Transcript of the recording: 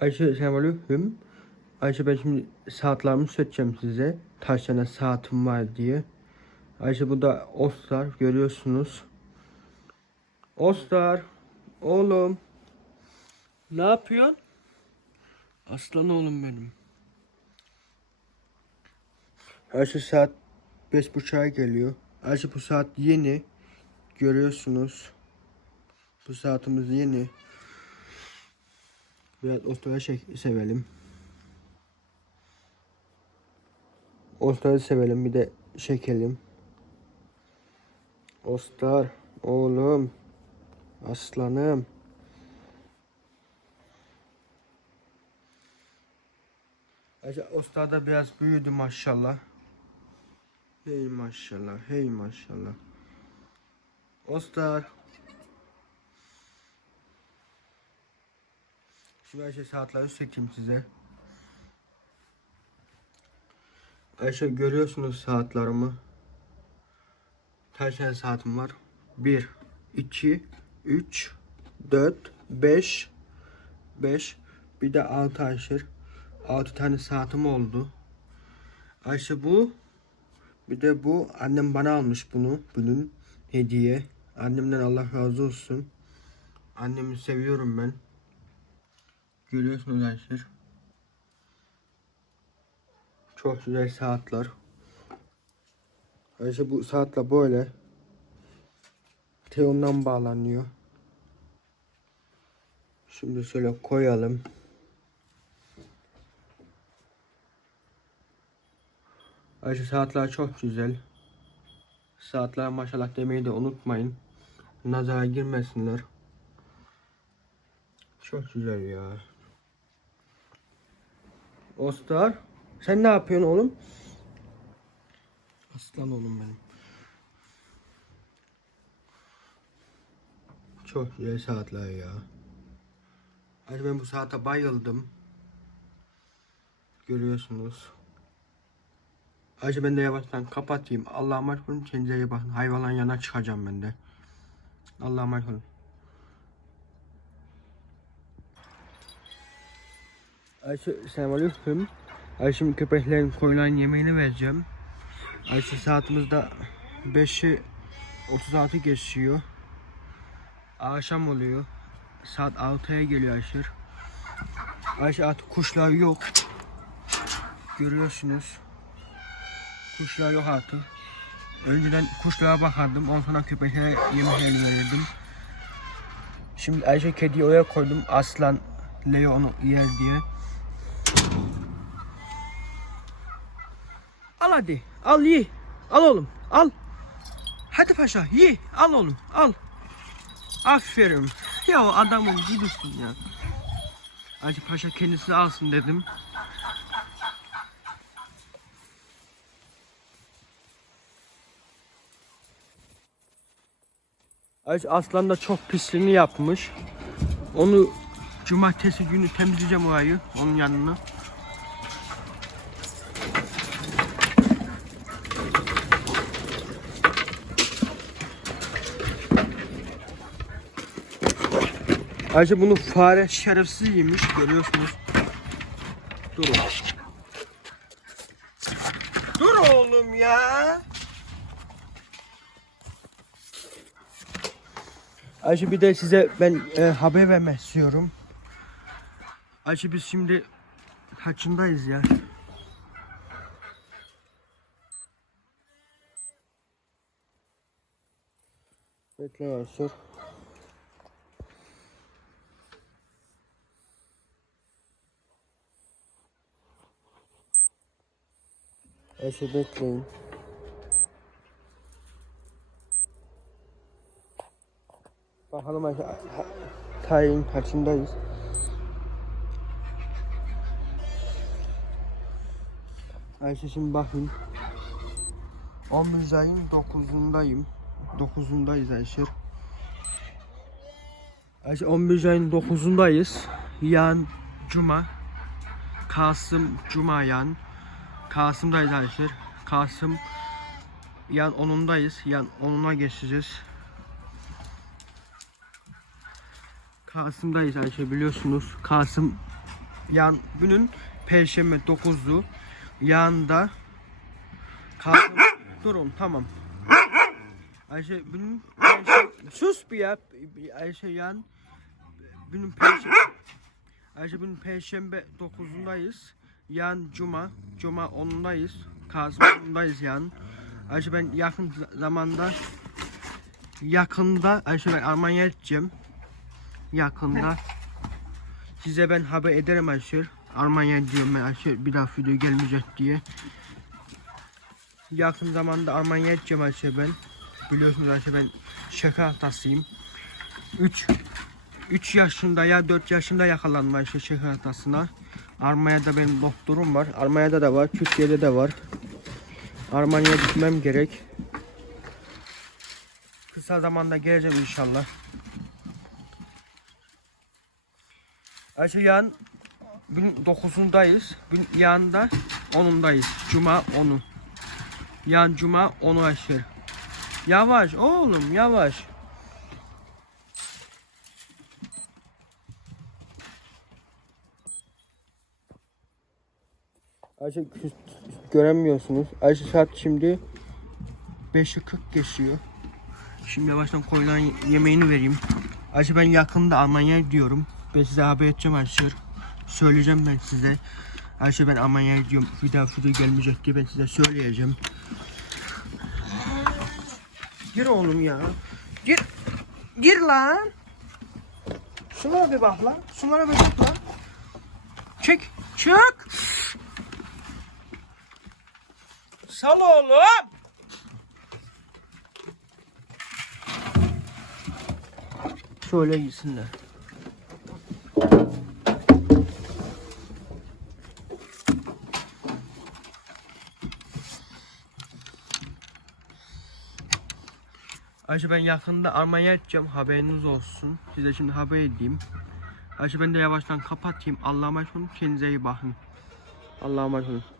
Ayşe selamünaleyküm. Ayşe ben şimdi saatlerimi söyleyeceğim size. Kaç tane saatim var diye. Ayşe bu da Ostar görüyorsunuz. Ostar oğlum. Ne yapıyorsun? Aslan oğlum benim. Ayşe saat beş buçuğa geliyor. Ayşe bu saat yeni. Görüyorsunuz. Bu saatimiz yeni. Biraz Ostar'ı şey sevelim. Ostar'ı sevelim bir de çekelim. Ostar oğlum aslanım. Ostar da biraz büyüdü maşallah. Hey maşallah, hey maşallah. Ostar. Şimdi Ayşe saatleri sökeyim size. Ayşe görüyorsunuz saatlerimi. Kaç saatim var? 1, 2, 3, 4, 5, 5. Bir de 6 Ayşe. 6 tane saatim oldu. Ayşe bu. Bir de bu. Annem bana almış bunu. Bunun hediye. Annemden Allah razı olsun. Annemi seviyorum ben. Görüyorsunuz arkadaşlar. Çok güzel saatler. Arkadaşlar bu saatler böyle. Telefondan bağlanıyor. Şimdi şöyle koyalım. Arkadaşlar saatler çok güzel. Saatler maşallah demeyi de unutmayın. Nazara girmesinler. Çok güzel ya. Ostar. Sen ne yapıyorsun oğlum? Aslan oğlum benim. Çok güzel saatler ya. Hadi ben bu saate bayıldım. Görüyorsunuz. Hadi ben de yavaştan kapatayım. Allah'a emanet olun. Kendinize iyi bakın. Hayvanların yanına çıkacağım ben de. Allah'a emanet olun. Ayşe selamünaleyküm. Ayşe şimdi köpeklerin koyulan yemeğini vereceğim. Ayşe saatimizde 5'i 36 geçiyor. Akşam oluyor. Saat 6'ya geliyor Ayşe. Ayşe artık kuşlar yok. Görüyorsunuz. Kuşlar yok artık. Önceden kuşlara bakardım. Ondan sonra köpeklere yemeklerini verirdim. Şimdi Ayşe kediyi oraya koydum. Aslan Leo onu yer diye. Al hadi. Al ye. Al oğlum. Al. Hadi paşa ye. Al oğlum. Al. Aferin. Ya adamın gibisin ya. Hacı Paşa kendisi alsın dedim. Hacı Aslan da çok pisliğini yapmış. Onu cumartesi günü temizleyeceğim orayı. Onun yanına. Ayrıca bunu fare şerefsiz yemiş görüyorsunuz. Dur oğlum. Dur oğlum ya. Ayşe bir de size ben e, haber vermek istiyorum. Ayşe biz şimdi kaçındayız ya? Bekle Ayşe. Ayşe bekleyin. Bakalım tayin kaçındayız. Ayşe şimdi bakayım. 11 ayın 9'undayım. 9'undayız Ayşe. Ayşe 11 ayın 9'undayız. Yan Cuma. Kasım Cuma yan. Kasım'dayız arkadaşlar. Kasım yan 10'undayız. Yan 10'una geçeceğiz. Kasım'dayız arkadaşlar biliyorsunuz. Kasım Yan günün Perşembe 9'u yanında Kasım durun tamam. Ayşe günün Perşembe sus bir ya Ayşe yan günün Perşembe Ayşe günün Perşembe 9'undayız. Yan Cuma Cuma 10'undayız. Kasım 10'undayız yan. Ayşe ben yakın za- zamanda yakında Ayşe ben Almanya'ya gideceğim. Yakında. Size ben haber ederim Ayşe. Almanya'ya gidiyorum ben Ayşe bir daha video gelmeyecek diye. Yakın zamanda Almanya'ya gideceğim Ayşe ben. Biliyorsunuz Ayşe ben şaka hastasıyım. 3 3 yaşında ya 4 yaşında yakalandım Ayşe şaka hastasına. Almanya'da benim doktorum var. Almanya'da da var, Türkiye'de de var. Almanya'ya gitmem gerek. Kısa zamanda geleceğim inşallah. Ayşe yarın gün 9'undayız. Gün yarında 10'undayız. Cuma 10'u. Yarın cuma 10'u Ayşe. Yavaş oğlum yavaş. Kü- göremiyorsunuz. Ayşe saat şimdi 5'i 40 geçiyor. Şimdi yavaştan koyulan yemeğini vereyim. Ayşe ben yakında Almanya'ya gidiyorum. Ben size haber edeceğim Ayşe. Söyleyeceğim ben size. Ayşe ben Almanya'ya gidiyorum. Bir daha video gelmeyecek diye ben size söyleyeceğim. Gir oğlum ya. Gir. Gir lan. Şunlara bir bak lan. Şunlara bir bak lan. Çek. Çık. Sal oğlum. Şöyle gitsinler. Ayşe ben yakında Almanya'ya gideceğim haberiniz olsun. Size şimdi haber edeyim. Ayşe ben de yavaştan kapatayım. Allah'a emanet olun. Kendinize iyi bakın. Allah'a emanet olun.